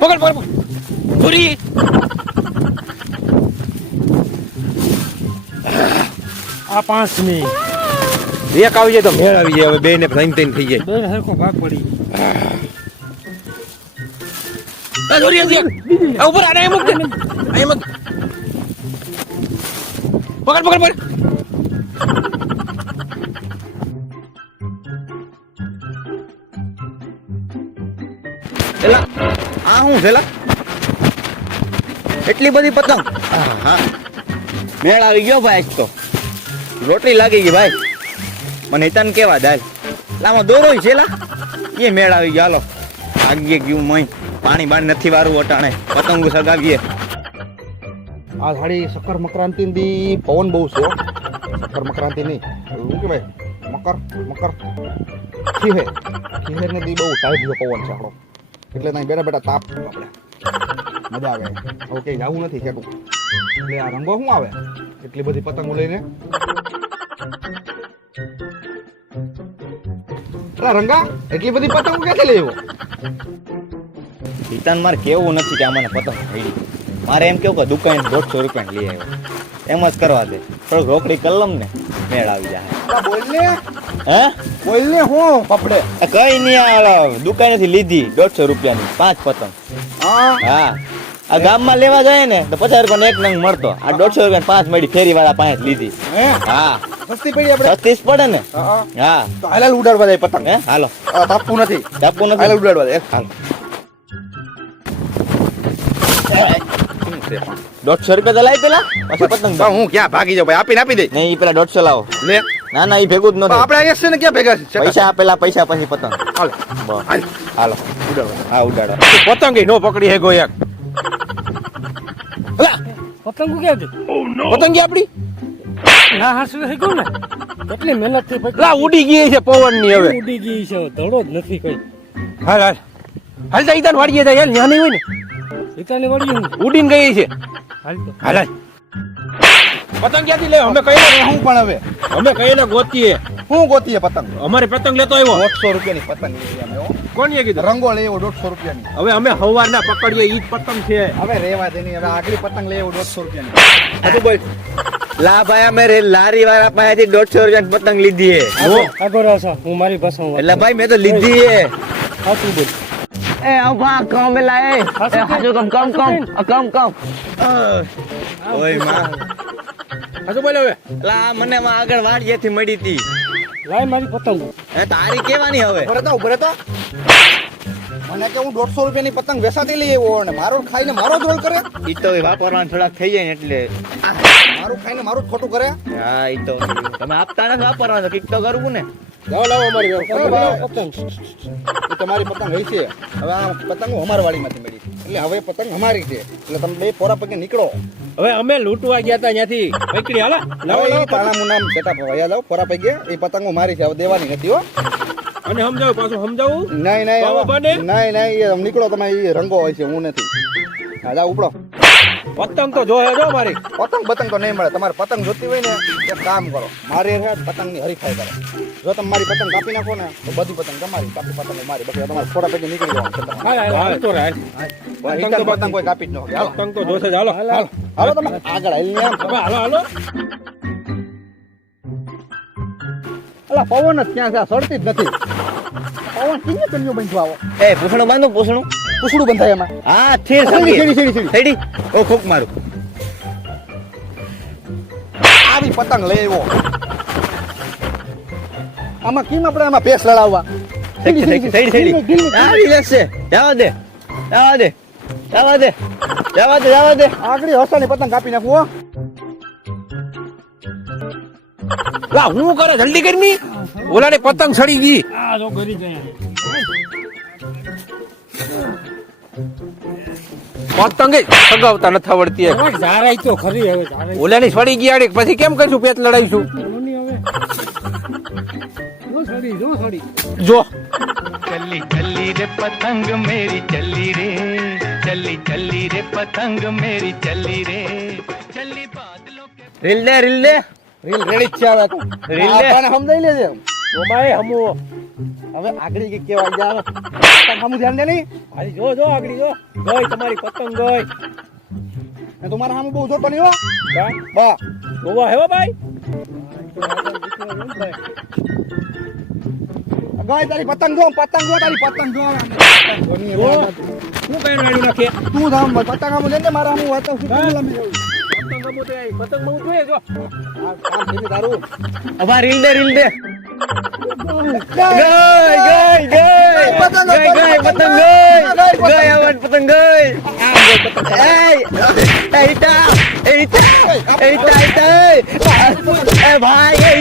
પકડ પકડ પૂરી આ પાંચમી એક આવી જાય તો મેળ આવી જાય હવે બે ને ત્રણ ત્રણ થઈ જાય. બે સરખો ભાગ પડી. ઉપર આને એમ. પકડ પકડ પકડ. એલા આ શું પેલા એટલી બધી પતંગ? હા, હા મેળ આવી ગયો ભાઈ તો. રોટલી લાગી ગઈ ભાઈ. મને હિતાન કેવા દાલ લામાં દોરો છે લા એ મેળ આવી ગયો હાલો. ભાગ્ય ગયું મય. પાણી બાણ નથી વારું અટાણે. પતંગ સગાવીએ. આ સાડી સકર મકરાંતિ દી પવન બહુ છે હો. સકર મકરાંતિ નહીં શું કે ભાઈ મકર મકર. ખીહે ખીહેર. ને દી બહુ ટાઈટ પવન છે આપણો. એટલે ત્યાં બેઠા બેઠા તાપ આપણે મજા આવે. હવે કઈ જવું નથી કે એટલે આ રંગો શું આવે? એટલી બધી પતંગો લઈને? રંગા, એટલી બધી પતંગો ક્યાંથી લઈ આવ્યો? મારે કેવું નથી કે આમાં પતંગ પડી. મારે એમ કેવું કે દુકાન દોઢસો રૂપિયા લઈ આવ્યો. એમ જ કરવા દે. થોડુંક રોકડી કલમ ને મેળ આવી જાય. બોલને? હે? બોલને હું? પપડે કઈ નહીં આ દુકાનેથી લીધી દોઢસો રૂપિયાની પાંચ પતંગ. હા? હા. આ ગામમાં લેવા જાય ને તો પચાસ રૂપિયા એક નંગ મળતો. આ દોઢસો રૂપિયા પાંચ મળી ફેરી વાળા પાંચ લીધી. હે? સસ્તી પડી આપણે? સસ્તી જ પડે ને. હા હા. હા. તો હાલાલ ઉડાડવા જાય પતંગ. હે? હાલો. તાપવું નથી. ચાપુ નથી. હાલ ઉડાડવા જાય. હાલો. દોઢસો રૂપિયા તો લાવી પેલા. પછી પતંગ હું ક્યાં ભાગી જાઉં? ભાઈ આપીને આપી દે. નહીં ઈ પેલા દોઢસો લાવો. લે. ના ના એ ભેગું જ નથી આપણે અહીંયા છે ને ક્યાં ભેગા છે? પૈસા આપેલા પૈસા પછી પતંગ. હાલ. હાલ. ઉડાડવા હા ઉડાડો. પતંગ નો પકડી હેગો એક હલા પતંગ ક્યાં છે. પતંગ આપડી? ના હાસુ થઈ ગયું ને? કેટલી મહેનતથી. લા ઉડી ગઈ છે પવનની હવે. ઉડી ગઈ છે ધડો જ નથી કઈ. હાલ હાલ. હાલ જાય તાર વાડીએ જાય હાલ ન્યા નહીં હોય ને. સીતાને વળી હું ઉડીને ગઈ છે હાલ પતંગ ક્યાંથી લે અમે કઈ હું પણ હવે અમે કઈ ને ગોતીએ હું ગોતીએ પતંગ અમારે પતંગ લેતો આવ્યો દોઢસો રૂપિયાની પતંગ લીધી અમે હો. કોણ એ કીધું રંગો લેવો દોઢસો રૂપિયાની હવે અમે હવાર ના પકડીએ ઈ જ પતંગ છે હવે રેવા દેની હવે આગલી પતંગ લેવો દોઢસો રૂપિયાની હતું બોલ લા ભાઈ અમે રે- લારી વાળા પાસેથી દોઢસો રૂપિયાની પતંગ લીધી હે હું મારી ભાષામાં એટલે ભાઈ મેં તો લીધી હે સાચું બોલ એ અભા કમ લા એ. હાચું હાજુ કમ કમ કમ. કમ કમ. ઓયમાં. હજુ બોલ હવે. લા મને માં આગળ વાડીએથી મળી હતી લાય મારી પતંગ. એ તારી કેવાની હવે? ઉભરે તો ઉભરે તો મને કે હું દોઢસો રૂપિયાની પતંગ વેસાતી લઈ આવ્યો અને મારો ખાઈને મારો જ રોલ કરે ઈ તો વાપરવાનું થોડાક થઈ જાય ને એટલે. મારું ખાઈને મારું જ ખોટું કરે હા ઈ તો. તમે આપતા નથી વાપરવાનું કંઈક તો કરવું ને. લાવો લાવો અમારી પતંગ તમારી પતંગ હોય છે. હવે આ પતંગ અમારી વાડીમાંથી મળી એટલે હવે પતંગ અમારી છે. એટલે તમે બે પોરા પગે નીકળો. હવે અમે લૂંટવા ગયા તા ત્યાંથી. પકડી હાલા. લાવો લાવો નામ પોરા પગે. એ પતંગો મારી છે. હવે દેવાની નથી હો. અને સમજાવું પાછું સમજાવું? નહીં નહીં? નહીં નહીં નીકળો. તમે એ રંગો હોય છે હું નથી. હા ઉપડો. પતંગ તો જોહે જો મારી. પતંગ પતંગ તો નહીં મળે. તમારે પતંગ જોતી હોય ને એક કામ કરો. મારી પતંગની હરીફાઈ કરો. જો તમે મારી પતંગ કાપી નાખો ને તો બધી પતંગ તમારી. કાપી પતંગ મારી. પછી તમારે થોડા પૈકી નીકળી જવાનું તો રે, પતંગ તો પતંગ કોઈ કાપી જ ન હોય હાલો. પતંગ તો જોશે હાલો. હાલો. હાલો. તમે. આગળ હાલી હાલો હાલો. અલા પવન જ ક્યાં છે? સડતી જ નથી. પવન કિને કર્યો બંધવા આવો. એ પૂછણું બાંધો પૂછણું પૂછડું બંધાય એમાં. હા ઠેર સીડી, સીડી, સીડી, સીડી. ઓ ખોક મારું. આવી પતંગ લઈ આવ્યો. આમાં કેમ આપણે આમાં પેસ લડાવવા? થેડી થેડી થેડી થેડી આવી જશે જવા દે. જવા દે. જવા દે. જવા દે જવા દે. આગળ હસાની પતંગ કાપી નાખું હો. લા હું કરે? જલ્દી કરી ઓલાની પતંગ સડી ગઈ. આ જો કરી ગયા પતંગે સગાવતા નથી આવડતી ઝારાય તો ખરી હવે ઓલાની સડી ગયા અડે પછી કેમ કરશું પેટ લડાઈશું જો ચલ્લી ચલ્લી રે પતંગ મેરી ચલ્લી રે. ચલ્લી ચલ્લી રે પતંગ મેરી ચલ્લી રે. ચલ્લી બાદલો રીલ ને રીલ ને રીલ રેડી છે આવે રીલ ને સમજાઈ લેજે. ઓમાય હમો. હવે આગળ કે કેવા ગયા સામું ધ્યાન દે નહીં. હાલી જો જો આગળ જો. ગઈ તમારી પતંગ ગઈ ને તમારા સામું બહુ જોર હો. બા. જોવા હેવો ભાઈ? ગઈ તારી પતંગ જો પતંગ જો તારી પતંગ જો. શું કઈ રેડું નાખે? તું ધામ પતંગ આમ લઈને મારા સામું વાતો શું હા. લંબી જવું પતંગ તે પતંગ બહુ જોઈએ જો. આ કામ થઈ તારું અભા રીલ દે રીલ દે. ગઈ ગઈ ગઈ ગઈ પતંગ, ગઈ ગઈ પતંગ, પતંગ પતંગ, ગઈ ગઈ આવાજ પતંગ ગઈ એય એ ઈટા એ ઈટા એ ઈટા ઈટા એ ભાઈ એ